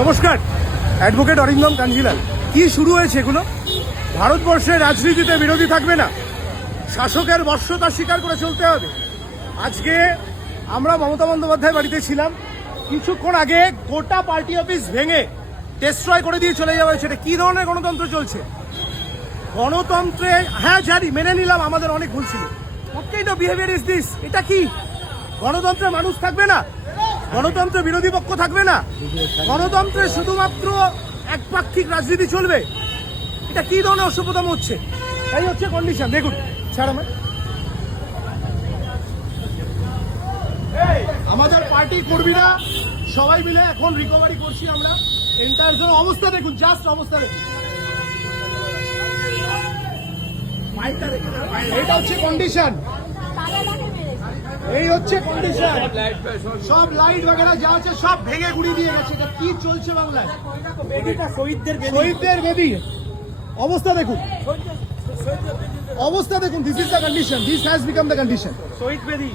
নমস্কার, অ্যাডভোকেট অরিন্দম কাঞ্জিলাল। কি শুরু হয়েছে এগুলো? ভারতবর্ষের রাজনীতিতে বিরোধী থাকবে না, শাসকের বশ্যতা স্বীকার করে চলতে হবে। আজকে আমরা মমতা বন্দ্যোপাধ্যায় বাড়িতে ছিলাম, কিছুক্ষণ আগে গোটা পার্টি অফিস ভেঙে ডিস্ট্রয় করে দিয়ে চলে যাওয়া হয়েছে। এটা কি ধরনের গণতন্ত্র চলছে? গণতন্ত্রে হ্যাঁ জানি, মেনে নিলাম আমাদের অনেক ভুল ছিল। What kind of behaviour is this? এটা কি গণতন্ত্রে মানুষ থাকবে না? গণতন্ত্রে বিরোধী পক্ষ থাকবে না? গণতন্ত্রে শুধুমাত্র একপাক্ষিক রাজনীতি চলবে? এটা কি ধরনের অসভ্যতাম হচ্ছে? এই হচ্ছে কন্ডিশন। দেখুন, ছাড় আমাদের পার্টি কর্মীরা সবাই মিলে এখন রিকভারি করছি আমরা। এন্টায়ার অবস্থা দেখুন, জাস্ট অবস্থা দেখুন। এটা হচ্ছে কন্ডিশন, এই হচ্ছে কন্ডিশন। সব লাইট বাগেরা যা আছে সব ভেঙে গুড়িয়ে দিয়ে গেছে। এটা কি চলছে বাংলায়? শহীদদের বেদি অবস্থা দেখুন, অবস্থা দেখুন। This is the condition, this has become the condition.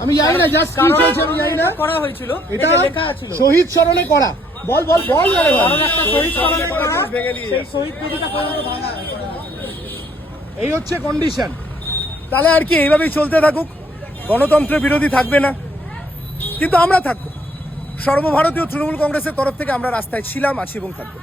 আমি জানি না জাস্ট কি চলছে, আমি জানি না। করা হয়েছিল, এটা লেখা ছিল শহীদ স্মরণে করা। বল বল বল না রে ভাই। একটা শহীদ স্মরণে করা, সেই শহীদ বেদিটা পর্যন্ত ভাঙা। এই হচ্ছে কন্ডিশন। তাহলে আর কি এইভাবেই চলতে থাকুক, গণতন্ত্রের বিরোধী থাকবে না, কিন্তু আমরা থাকবো। সর্বভারতীয় তৃণমূল কংগ্রেসের তরফ থেকে আমরা রাস্তায় ছিলাম, আছি এবং থাকবো।